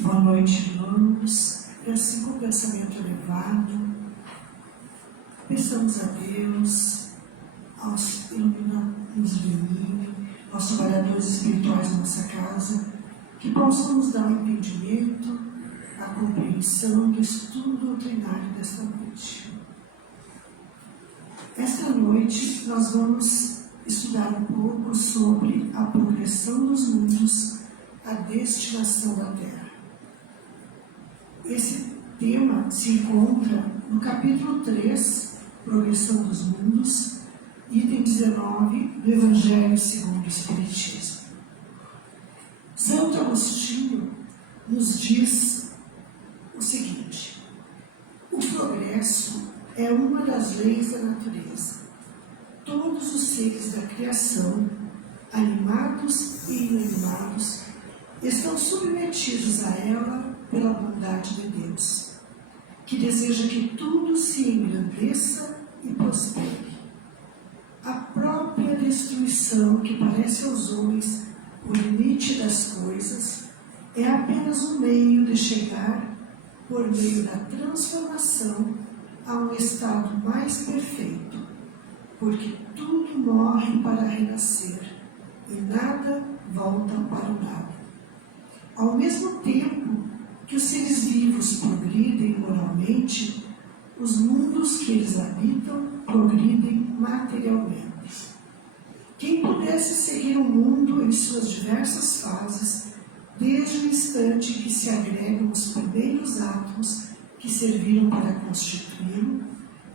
Boa noite, irmãos. E assim, com o pensamento elevado, peçamos a Deus, aos iluminados do mim, aos trabalhadores espirituais da nossa casa, que possam nos dar o entendimento, a compreensão do estudo doutrinário desta noite. Esta noite nós vamos estudar um pouco sobre a progressão dos mundos, a destinação da Terra. Esse tema se encontra no capítulo 3, Progressão dos Mundos, item 19 do Evangelho segundo o Espiritismo. Santo Agostinho nos diz o seguinte: o progresso é uma das leis da natureza. Todos os seres da criação, animados e inanimados, estão submetidos a ela pela bondade de Deus, que deseja que tudo se engrandeça e prospere. A própria destruição que parece aos homens o limite das coisas é apenas um meio de chegar, por meio da transformação, a um estado mais perfeito, porque tudo morre para renascer e nada volta para o nada. Ao mesmo tempo que os seres vivos progridem moralmente, os mundos que eles habitam progridem materialmente. Quem pudesse seguir o mundo em suas diversas fases, desde o instante em que se agregam os primeiros átomos que serviram para constituí-lo,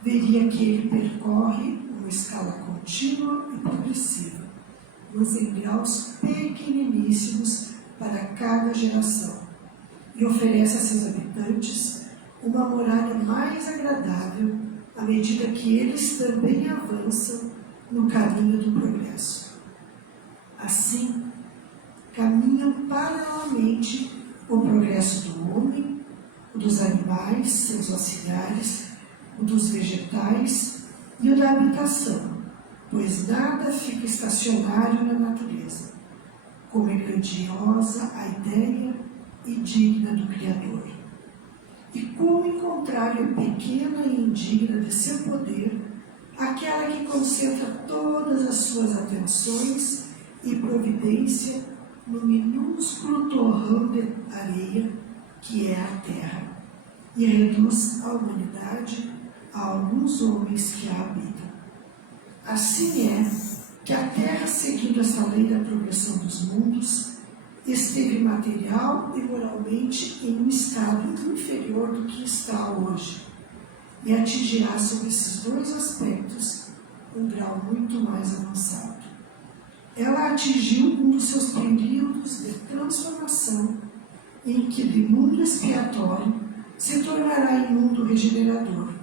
veria que ele percorre uma escala contínua e progressiva, mas em graus pequeniníssimos para cada geração, e oferece a seus habitantes uma morada mais agradável à medida que eles também avançam no caminho do progresso. Assim, caminham paralelamente o progresso do homem, o dos animais, seus auxiliares, o dos vegetais e o da habitação, pois nada fica estacionário na natureza. Como é grandiosa a ideia e digna do Criador. E como em contrário é pequena e indigna de seu poder aquela que concentra todas as suas atenções e providência no minúsculo torrão de areia que é a Terra, e reduz a humanidade a alguns homens que a habitam. Assim é que a Terra, seguindo essa lei da progressão dos mundos, esteve material e moralmente em um estado inferior do que está hoje, e atingirá sobre esses dois aspectos um grau muito mais avançado. Ela atingiu um dos seus períodos de transformação, em que de mundo expiatório se tornará em mundo regenerador,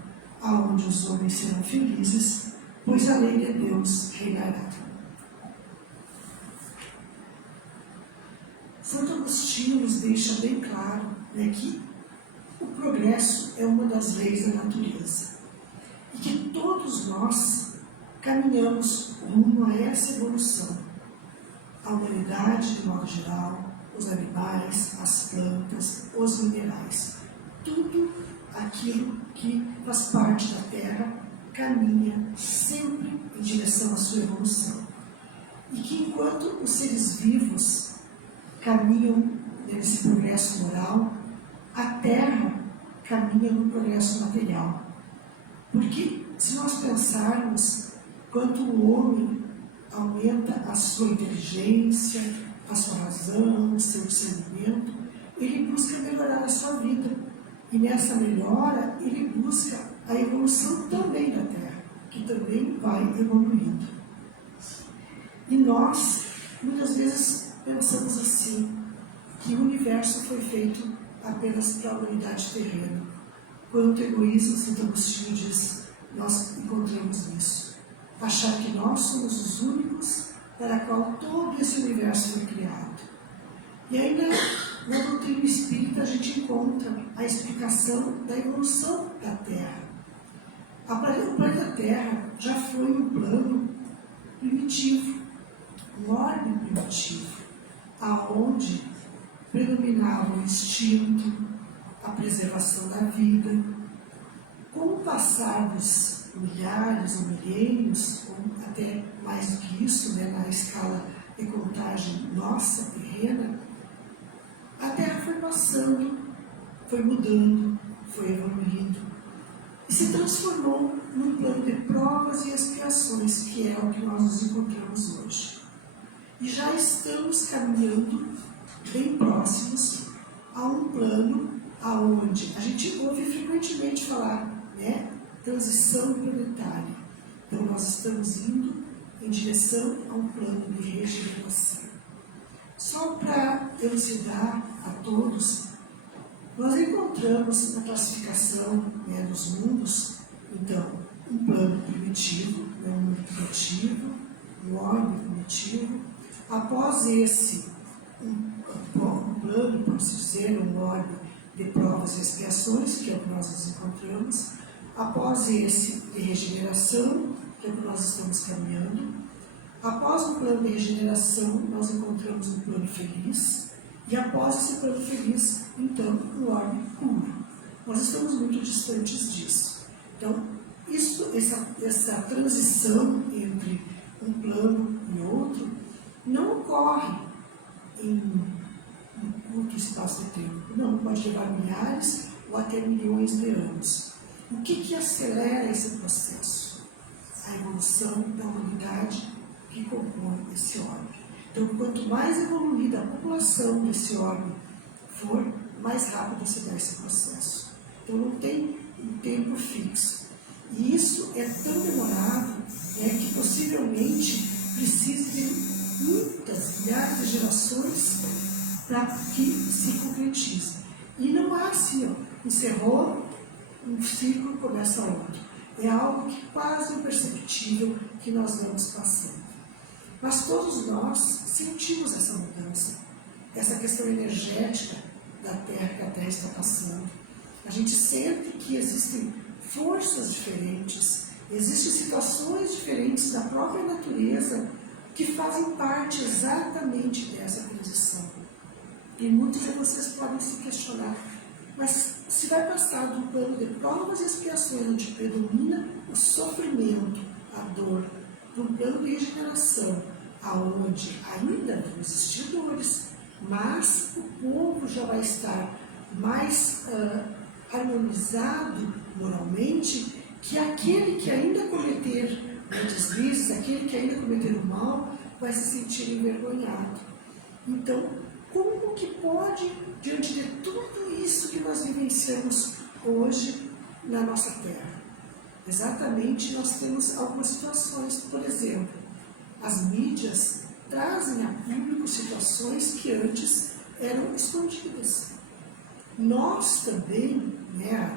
aonde os homens serão felizes, pois a lei de Deus reinará. Santo Agostinho nos deixa bem claro que o progresso é uma das leis da natureza e que todos nós caminhamos rumo a essa evolução. A humanidade, de modo geral, os animais, as plantas, os minerais, tudo aquilo que faz parte da Terra caminha sempre em direção à sua evolução. E que enquanto os seres vivos caminham nesse progresso moral, a Terra caminha no progresso material. Porque se nós pensarmos quanto o homem aumenta a sua inteligência, a sua razão, o seu discernimento, ele busca melhorar a sua vida. E nessa melhora, ele busca a evolução também da Terra, que também vai evoluindo. E nós, muitas vezes, pensamos assim, que o universo foi feito apenas para a humanidade terrena. Quanto egoísmo, Santo Agostinho diz, nós encontramos nisso. Achar que nós somos os únicos para qual todo esse universo foi criado. E ainda na doutrina espírita a gente encontra a explicação da evolução da Terra. O planeta Terra já foi um plano primitivo, um orbe primitivo, aonde predominava o instinto, a preservação da vida. Com o passar dos milhares ou milênios, ou até mais do que isso, né, na escala de contagem nossa, terrena, a Terra foi passando, foi mudando, foi evoluindo e se transformou num plano de provas e expiações, que é o que nós nos encontramos hoje. E já estamos caminhando bem próximos a um plano aonde a gente ouve frequentemente falar, né, transição planetária. Então nós estamos indo em direção a um plano de regeneração. Só para elucidar a todos, nós encontramos na classificação, né, dos mundos, então, um plano primitivo, né, um mundo primitivo, um orbe primitivo. Após esse, um plano, por assim dizer, um orbe de provas e expiações, que é o que nós nos encontramos. Após esse, de regeneração, que é o que nós estamos caminhando. Após o plano de regeneração, nós encontramos um plano feliz. E após esse plano feliz, então, um orbe puro. Nós estamos muito distantes disso. Então, essa transição entre um plano e outro não ocorre em um curto espaço de tempo. Não, pode levar milhares ou até milhões de anos. O que acelera esse processo? A evolução da humanidade que compõe esse orbe. Então, quanto mais evoluída a população desse orbe for, mais rápido se dá esse processo. Então, não tem um tempo fixo. E isso é tão demorado, né, que possivelmente precise de muitas, milhares de gerações para que se concretize. E não há assim, ó, encerrou um ciclo, começa outro. É algo que quase imperceptível que nós vamos passando. Mas todos nós sentimos essa mudança, essa questão energética da Terra que a Terra está passando. A gente sente que existem forças diferentes, existem situações diferentes da própria natureza que fazem parte exatamente dessa transição. E muitos de vocês podem se questionar, mas se vai passar de um plano de provas e expiações onde predomina o sofrimento, a dor, para um plano de regeneração, aonde ainda vão existir dores, mas o povo já vai estar mais harmonizado moralmente, que aquele que ainda cometer deslizes, aquele que ainda cometer o mal, vai se sentir envergonhado. Então, como que pode, diante de tudo isso que nós vivenciamos hoje na nossa Terra? Exatamente, nós temos algumas situações, por exemplo, as mídias trazem a público situações que antes eram escondidas. Nós também, né,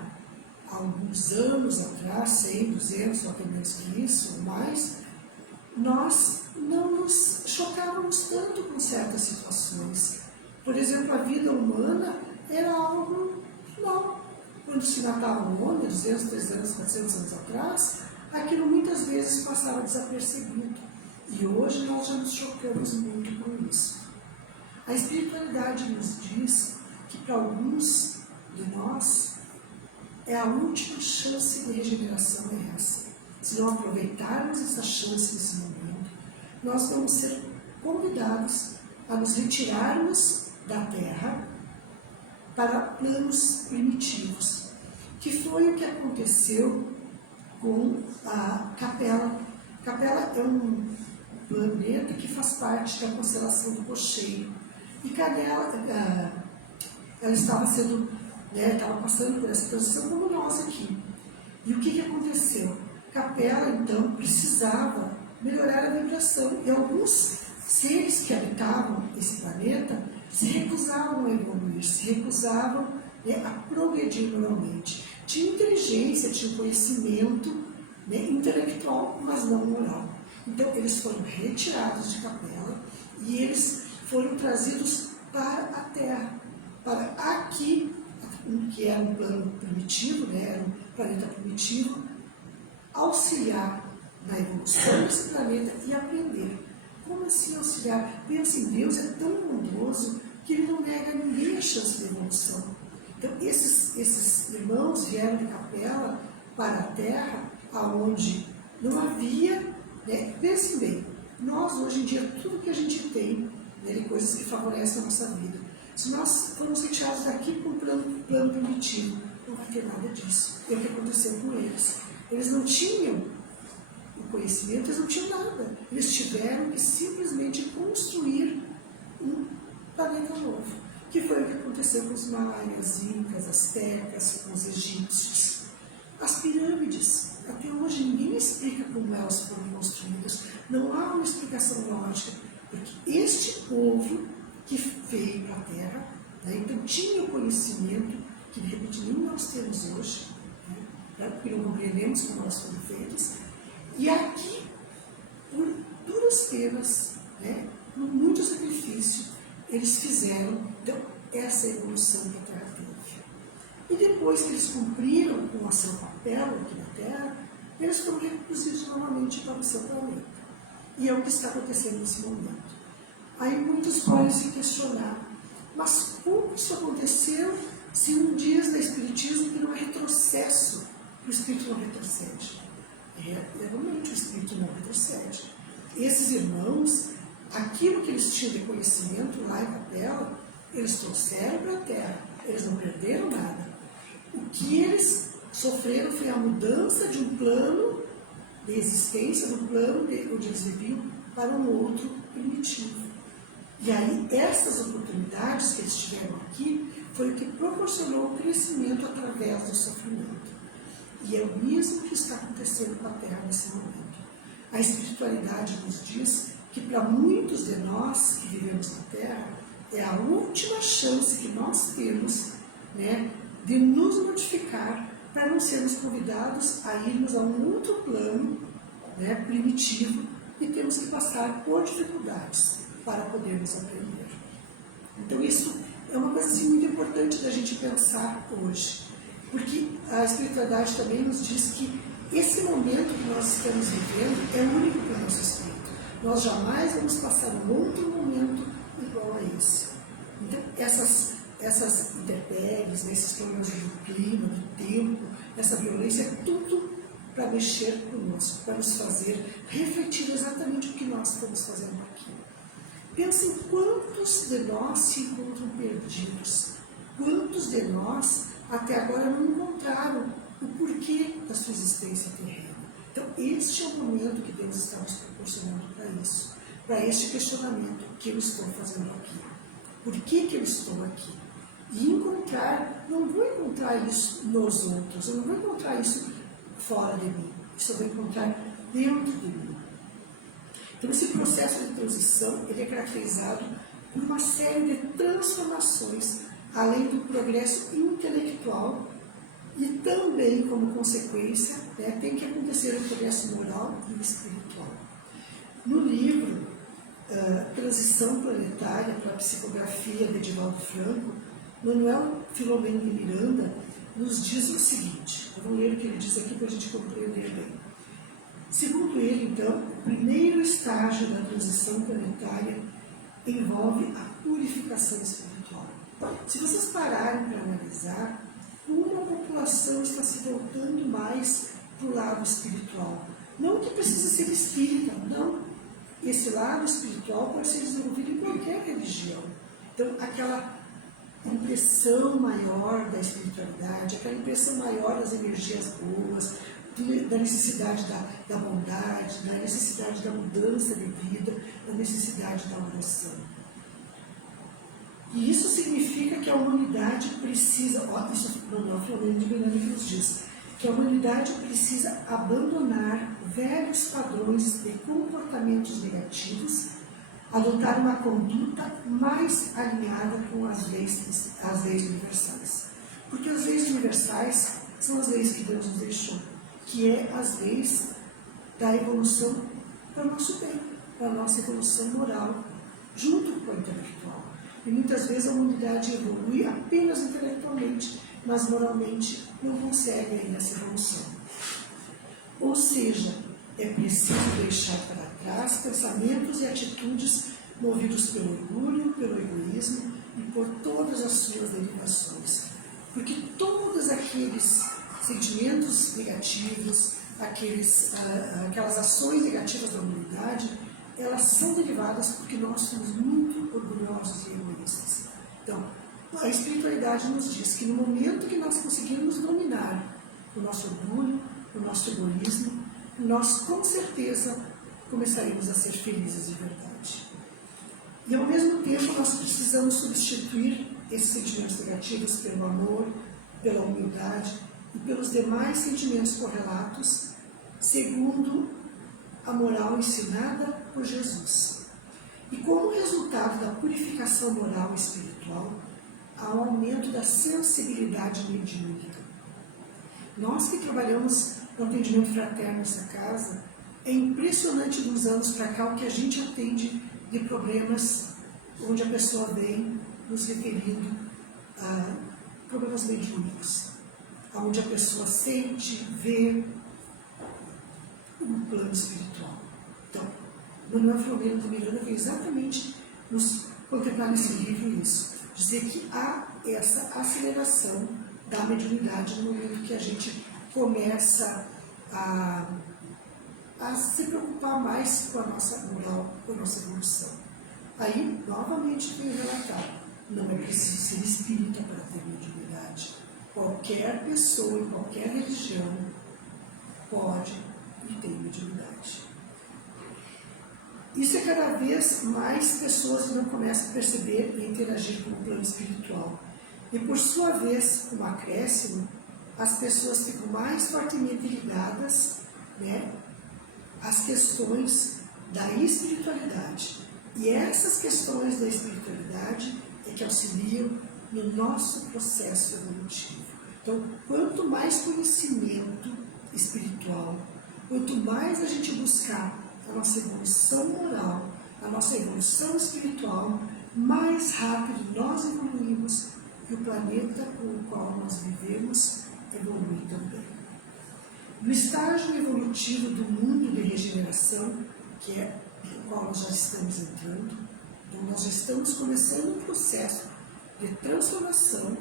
há alguns anos atrás, 100, 200, ou até menos que isso, ou mais, nós não nos chocávamos tanto com certas situações. Por exemplo, a vida humana era algo normal. Quando se matava um homem, 200, 300, 400 anos atrás, aquilo muitas vezes passava desapercebido. E hoje nós já nos chocamos muito com isso. A espiritualidade nos diz que para alguns de nós é a última chance de regeneração é essa. Se não aproveitarmos essa chance nesse momento, nós vamos ser convidados a nos retirarmos da Terra para planos primitivos, que foi o que aconteceu com a Capela. Capela é um planeta que faz parte da constelação do Cocheiro. E Canela, ela estava sendo, né, estava passando por essa transição como nós aqui. E o que aconteceu? Capela, então, precisava melhorar a vibração. E alguns seres que habitavam esse planeta se recusavam a evoluir, se recusavam, né, a progredir moralmente. Tinha inteligência, tinha conhecimento, né, intelectual, mas não moral. Então, eles foram retirados de Capela e eles foram trazidos para a Terra, para aqui, que era um plano primitivo, né, era um planeta primitivo, auxiliar na evolução desse planeta e aprender. Como assim auxiliar? Pensa em Deus, é tão bondoso que ele não nega a ninguém a chance de evolução. Então, esses irmãos vieram de Capela para a Terra, aonde não havia, né? Pensem bem, nós hoje em dia, tudo que a gente tem, né, de coisas que favorecem a nossa vida, se nós formos retirados daqui com um plano primitivo, não vai ter nada disso. É o que aconteceu com eles. Eles não tinham o conhecimento, eles não tinham nada. Eles tiveram que simplesmente construir um planeta novo, que foi o que aconteceu com os maias, incas, astecas, com os egípcios. As pirâmides, até hoje ninguém explica como elas foram construídas, não há uma explicação lógica, porque este povo que veio para a Terra, né, então tinha o conhecimento que de repente nem nós temos hoje, né, porque não compreendemos como elas foram feitas, e aqui, por duras penas, né, com muito sacrifício, eles fizeram então, essa evolução que a Terra teve. E depois que eles cumpriram com o seu papel aqui na Terra, eles foram reconduzidos novamente para o seu planeta. E é o que está acontecendo nesse momento. Aí muitos podem se questionar, mas como isso aconteceu se um dias da Espiritismo que não é retrocesso? O Espírito não retrocede. Realmente o Espírito não retrocede. Esses irmãos, aquilo que eles tinham de conhecimento lá em Capela, eles trouxeram para a Terra, eles não perderam nada. O que eles sofreram foi a mudança de um plano de existência, do plano onde eles viviam, para um outro primitivo. E aí, essas oportunidades que eles tiveram aqui, foi o que proporcionou o crescimento através do sofrimento. E é o mesmo que está acontecendo com a Terra nesse momento. A espiritualidade nos diz que para muitos de nós que vivemos na Terra, é a última chance que nós temos, né, de nos modificar para não sermos convidados a irmos a um outro plano, né, primitivo, e temos que passar por dificuldades para podermos aprender. Então isso é uma coisa assim, muito importante da gente pensar hoje, porque a espiritualidade também nos diz que esse momento que nós estamos vivendo é único para o nosso espírito. Nós jamais vamos passar um outro momento igual a esse. Então essas intempéries, esses problemas do clima, do tempo, essa violência, é tudo para mexer conosco, para nos fazer refletir exatamente o que nós estamos fazendo aqui. Pensem quantos de nós se encontram perdidos, quantos de nós até agora não encontraram o porquê da sua existência terrena. Então, este é o momento que Deus está nos proporcionando para isso, para este questionamento: o que eu estou fazendo aqui? Por que eu estou aqui? E encontrar, não vou encontrar isso nos outros, eu não vou encontrar isso fora de mim, isso eu vou encontrar dentro de mim. Então, esse processo de transição, ele é caracterizado por uma série de transformações, além do progresso intelectual, e também, como consequência, né, tem que acontecer o progresso moral e espiritual. No livro Transição Planetária para a Psicografia de Divaldo Franco, Manuel Filomeno de Miranda nos diz o seguinte, eu vou ler o que ele diz aqui para a gente compreender bem. Segundo ele, então, o primeiro estágio da transição planetária envolve a purificação espiritual. Se vocês pararem para analisar, como a população está se voltando mais para o lado espiritual. Não que precisa ser espírita, não. Esse lado espiritual pode ser desenvolvido em qualquer religião. Então, aquela impressão maior da espiritualidade, aquela impressão maior das energias boas, da necessidade da bondade, da necessidade da mudança de vida, da necessidade da oração. E isso significa que a humanidade precisa, isso Manuel Filomeno de Miranda que nos diz, que a humanidade precisa abandonar velhos padrões de comportamentos negativos, adotar uma conduta mais alinhada com as leis universais. Porque as leis universais são as leis que Deus nos deixou, que é as leis da evolução para o nosso bem, para a nossa evolução moral, junto com a intelectual. E muitas vezes a humanidade evolui apenas intelectualmente, mas moralmente não consegue ainda essa evolução. Ou seja, é preciso deixar para trás pensamentos e atitudes movidos pelo orgulho, pelo egoísmo e por todas as suas derivações. Porque todos aqueles sentimentos negativos, aquelas ações negativas da humanidade, elas são derivadas porque nós somos muito orgulhosos e egoístas. Então, a espiritualidade nos diz que no momento que nós conseguirmos dominar o nosso orgulho, o nosso egoísmo, nós com certeza começaremos a ser felizes de verdade. E ao mesmo tempo nós precisamos substituir esses sentimentos negativos pelo amor, pela humildade e pelos demais sentimentos correlatos, segundo a moral ensinada por Jesus. E como resultado da purificação moral e espiritual, há um aumento da sensibilidade mediúnica. Nós que trabalhamos no atendimento fraterno nessa casa, é impressionante dos anos para cá o que a gente atende de problemas onde a pessoa vem nos referindo a problemas mediúnicos, onde a pessoa sente, vê um plano espiritual. Então, Manuel Filomeno de Miranda veio exatamente nos contemplar nesse livro isso, dizer que há essa aceleração da mediunidade no momento que a gente começa a se preocupar mais com a nossa moral, com a nossa evolução. Aí, novamente, vem relatar, não é preciso ser espírita para ter mediunidade. Qualquer pessoa, em qualquer religião, pode e tem mediunidade. Isso é cada vez mais pessoas que não começam a perceber e interagir com o plano espiritual. E por sua vez, com o acréscimo, as pessoas ficam mais fortemente ligadas, às questões da espiritualidade. E essas questões da espiritualidade é que auxiliam no nosso processo evolutivo. Então, quanto mais conhecimento espiritual, quanto mais a gente buscar a nossa evolução moral, a nossa evolução espiritual, mais rápido nós evoluímos e o planeta com o qual nós vivemos evolui também. No estágio evolutivo do mundo de regeneração, que é no qual nós já estamos entrando, então nós já estamos começando um processo de transformação,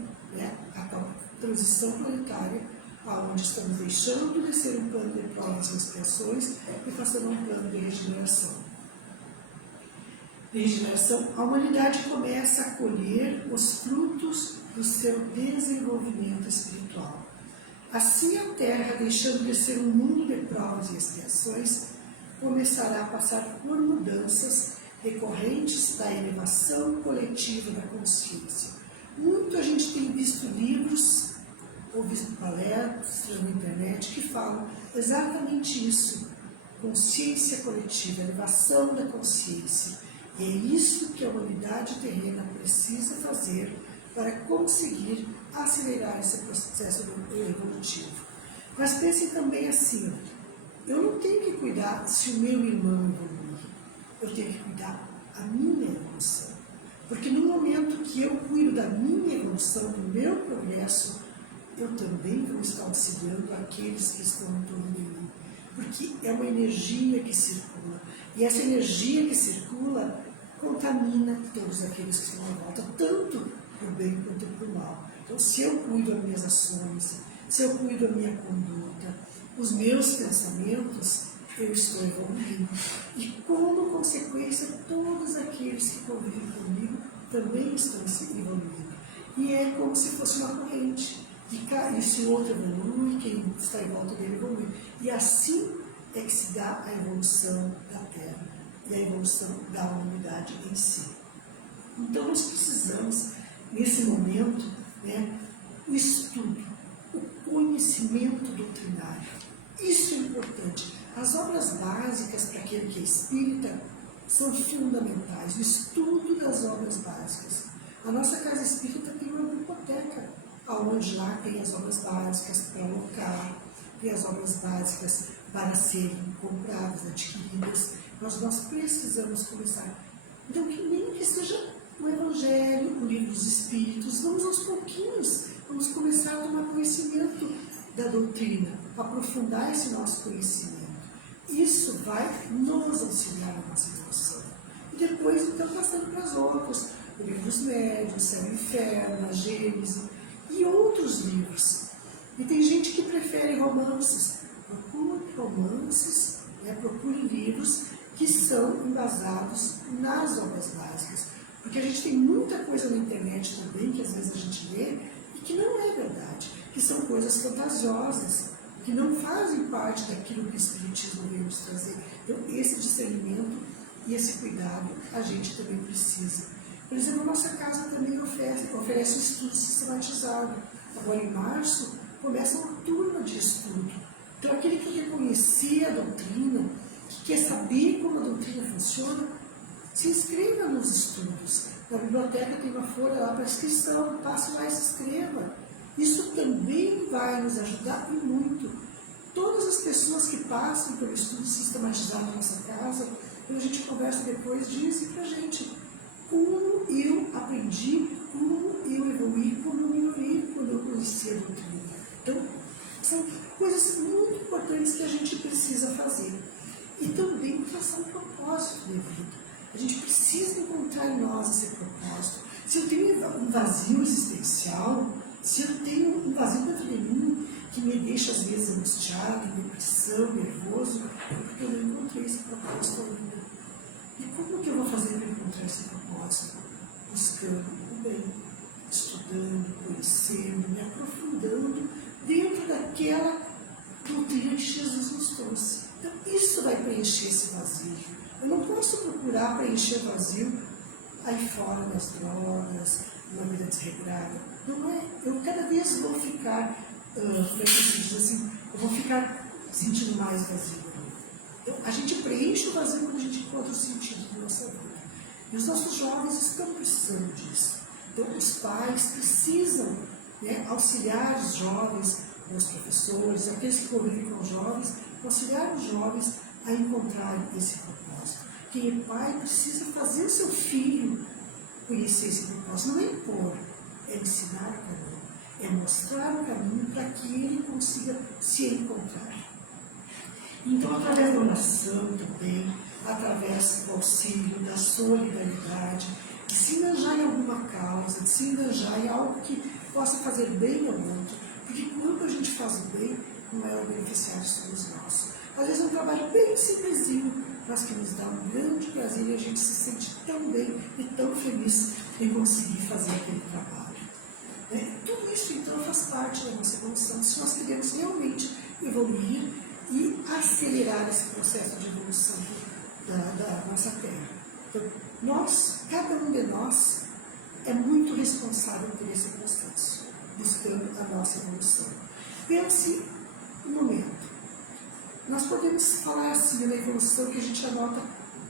a tal transição planetária, onde estamos deixando de ser um plano de provas e expiações e passando a um plano de regeneração. De regeneração, a humanidade começa a colher os frutos do seu desenvolvimento espiritual. Assim a Terra, deixando de ser um mundo de provas e expiações, começará a passar por mudanças decorrentes da elevação coletiva da consciência. Muito a gente tem visto livros ou visto palestras na internet que falam exatamente isso, consciência coletiva, elevação da consciência. E é isso que a humanidade terrena precisa fazer para conseguir acelerar esse processo evolutivo. Mas pensem também assim, eu não tenho que cuidar se o meu irmão evoluir, eu tenho que cuidar da minha evolução. Porque no momento que eu cuido da minha evolução, do meu progresso, eu também vou estar auxiliando aqueles que estão em torno de mim. Porque é uma energia que circula. E essa energia que circula contamina todos aqueles que estão à volta, tanto para o bem quanto para o mal. Então, se eu cuido das minhas ações, se eu cuido da minha conduta, os meus pensamentos, eu estou evoluindo. E como consequência, todos aqueles que convivem comigo também estão se evoluindo. E é como se fosse uma corrente. E se o outro evolui, quem está em volta dele evolui. E assim é que se dá a evolução da Terra e a evolução da humanidade em si. Então nós precisamos, nesse momento, o estudo, o conhecimento doutrinário. Isso é importante. As obras básicas para aquele que é espírita são fundamentais. O estudo das obras básicas. A nossa casa espírita tem uma biblioteca, onde lá tem as obras básicas para alocar, tem as obras básicas para serem compradas, adquiridas. Nós precisamos começar. Então, que nem que seja o Evangelho, o Livro dos Espíritos, vamos aos pouquinhos, vamos começar a tomar conhecimento da doutrina, aprofundar esse nosso conhecimento. Isso vai nos auxiliar na nossa evolução. E depois, então, passando para as outras, o Livro dos Médiuns, Céu e Inferno, a Gênese e outros livros. E tem gente que prefere romances. Procure romances, procure livros que são embasados nas obras básicas. Porque a gente tem muita coisa na internet também, que às vezes a gente lê, e que não é verdade, que são coisas fantasiosas, que não fazem parte daquilo que o Espiritismo veio nos trazer. Então, esse discernimento e esse cuidado a gente também precisa. Por exemplo, a nossa casa também oferece um estudo sistematizado. Agora, em março, começa uma turma de estudo. Então, aquele que quer conhecer a doutrina, que quer saber como a doutrina funciona, se inscreva nos estudos. Na biblioteca tem uma folha lá para inscrição, passe lá e se inscreva. Isso também vai nos ajudar e muito. Todas as pessoas que passam pelo estudo sistematizado na nossa casa, quando a gente conversa depois, dizem para a gente como eu aprendi, como eu evoluí, como eu melhorei quando eu conheci a doutrina. Então, são coisas muito importantes que a gente precisa fazer. E também traçar um propósito de vida. A gente precisa encontrar em nós esse propósito. Se eu tenho um vazio existencial, se eu tenho um vazio dentro de mim que me deixa às vezes angustiado, em depressão, nervoso, é porque eu não encontrei esse propósito ainda. E como que eu vou fazer para encontrar esse propósito? Buscando o bem, estudando, conhecendo, me aprofundando dentro daquela doutrina que Jesus nos trouxe. Então, isso vai preencher esse vazio. Eu não posso procurar preencher o vazio aí fora das drogas, numa vida desregrada. Não é. Eu cada vez vou ficar, como é que se diz assim, eu vou ficar sentindo mais vazio. Então, a gente preenche o vazio quando a gente encontra o sentido da nossa vida. E os nossos jovens estão precisando disso. Então, os pais precisam auxiliar os jovens, os professores, aqueles que convivem com os jovens, auxiliar os jovens a encontrarem esse propósito. Quem é pai precisa fazer o seu filho conhecer esse propósito. Não é impor, é ensinar o caminho, é mostrar o caminho para que ele consiga se encontrar. Então, através da oração também, através do auxílio, da solidariedade, de se engajar em alguma causa, de se engajar em algo que possa fazer bem ao outro, porque quando a gente faz o bem, não é o beneficiário somos nós. Às vezes é um trabalho bem simplesinho, mas que nos dá um grande prazer e a gente se sente tão bem e tão feliz em conseguir fazer aquele trabalho. Tudo isso, então, faz parte da nossa evolução, se nós queremos realmente evoluir e acelerar esse processo de evolução da nossa Terra. Então, cada um de nós é muito responsável por esse processo, buscando a nossa evolução. Pense um momento. Nós podemos falar assim na evolução que a gente anota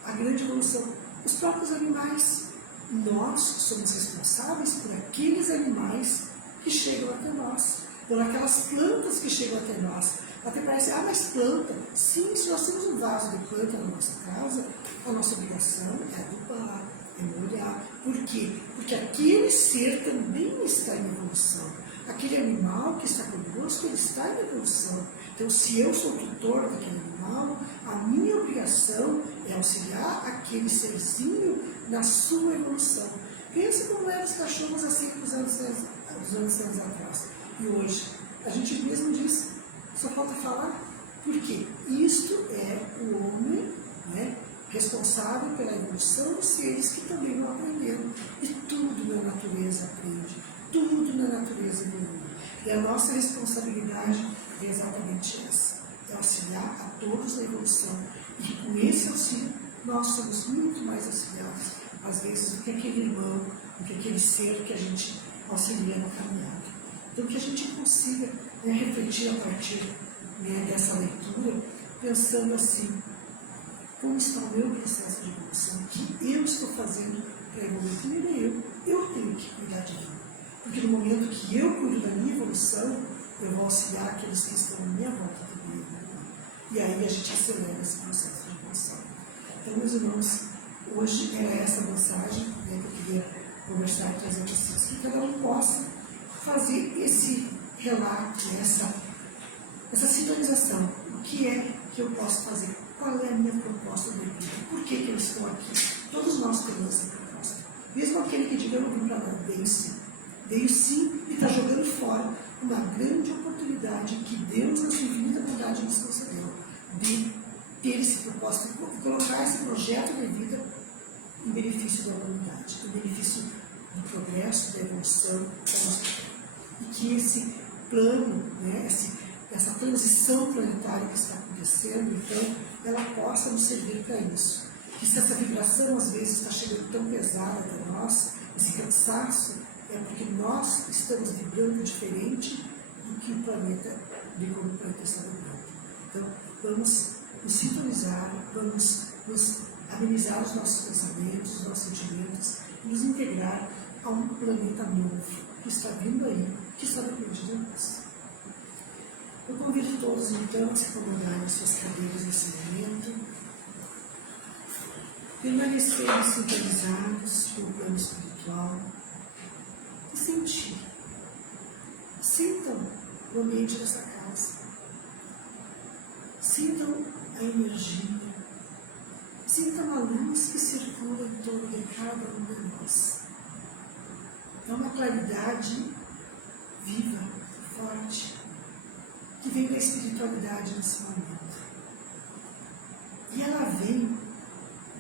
a grande evolução. Os próprios animais, nós somos responsáveis por aqueles animais que chegam até nós, por aquelas plantas que chegam até nós. Até parece, mas planta. Sim, se nós temos um vaso de planta na nossa casa, a nossa obrigação é adubar, é molhar. Por quê? Porque aquele ser também está em evolução. Aquele animal que está conosco, ele está em evolução. Então, se eu sou tutor daquele animal, a minha obrigação é auxiliar aquele serzinho na sua evolução. Pensa como eram os cachorros há 500 anos atrás. E hoje, a gente mesmo diz, só falta falar, por quê? Isto é o homem, responsável pela evolução dos seres que também não aprenderam. E tudo na natureza aprende, tudo na natureza evolui. E a nossa responsabilidade é exatamente essa, é auxiliar a todos na evolução. E com esse auxílio, nós somos muito mais auxiliados, às vezes, do que aquele irmão, do que aquele ser que a gente auxilia na caminhada. Então, que a gente consiga refletir a partir dessa leitura, pensando assim, como está o meu processo de evolução, o que eu estou fazendo para evoluir. Primeiro eu tenho que cuidar de mim. Porque no momento que eu cuido da minha evolução, eu vou auxiliar aqueles que estão à minha volta também. E aí a gente acelera esse processo de evolução. Então, meus irmãos, hoje era essa mensagem que eu queria conversar e trazer para vocês, que cada um possa fazer esse relato, essa sintonização. O que é que eu posso fazer? Qual é a minha proposta de vida? Por que eu estou aqui? Todos nós temos essa proposta. Mesmo aquele que diga não vim para nada, veio sim. Veio sim e está jogando fora uma grande oportunidade que Deus, na sua infinita bondade, nos concedeu de ter esse propósito e colocar esse projeto de vida em benefício da humanidade, em benefício do progresso, da evolução da nossa vida. E que esse plano, né, essa transição planetária que está acontecendo, então, ela possa nos servir para isso. Que se essa vibração às vezes está chegando tão pesada para nós, esse cansaço, é porque nós estamos vibrando diferente do que o planeta, de como o planeta está vibrando. Então, vamos nos sintonizar, vamos nos amenizar os nossos pensamentos, os nossos sentimentos, e nos integrar a um planeta novo que está vindo aí, que está dependendo de nós. Eu convido todos, então, a se acomodarem em suas cadeiras nesse momento, permanecerem sintonizados com o plano espiritual e sentir. Sintam o ambiente dessa casa. Sintam a energia. Sintam a luz que circula em torno de cada um de nós. É uma claridade viva, forte, que vem da espiritualidade nesse momento. E ela vem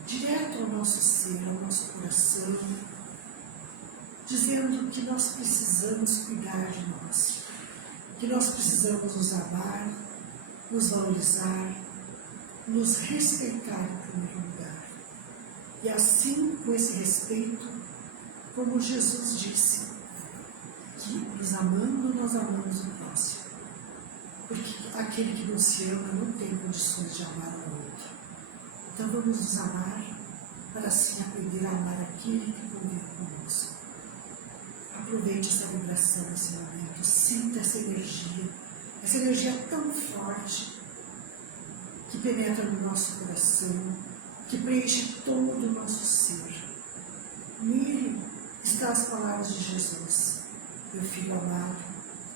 direto ao nosso ser, ao nosso coração, dizendo que nós precisamos cuidar de nós, que nós precisamos nos amar, nos valorizar, nos respeitar em primeiro lugar. E assim, com esse respeito, como Jesus disse, que nos amando, nós amamos o próximo. Porque aquele que não se ama não tem condições de amar o outro. Então vamos nos amar para assim aprender a amar aquele que convive conosco. Aproveite essa vibração nesse momento, sinta essa energia tão forte que penetra no nosso coração, que preenche todo o nosso ser. Nele estão as palavras de Jesus. Meu filho amado,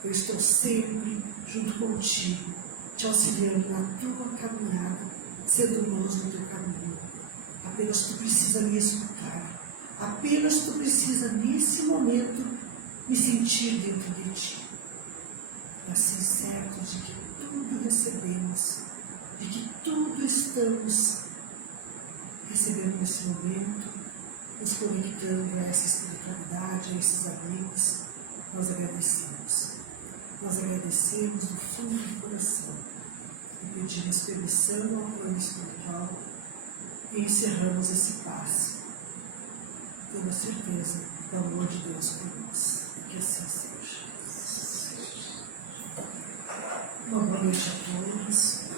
eu estou sempre junto contigo, te auxiliando na tua caminhada, sendo luz no teu caminho. Apenas tu precisa me escutar. Apenas tu precisa, nesse momento, me sentir dentro de ti. E assim, certo de que tudo recebemos, de que tudo estamos recebendo nesse momento, nos conectando a essa espiritualidade, a esses amigos, nós agradecemos. Nós agradecemos do fundo do coração e pedimos permissão ao plano espiritual e encerramos esse passo. Tendo a certeza do amor de Deus por nós. Que assim seja. Uma boa noite a todos.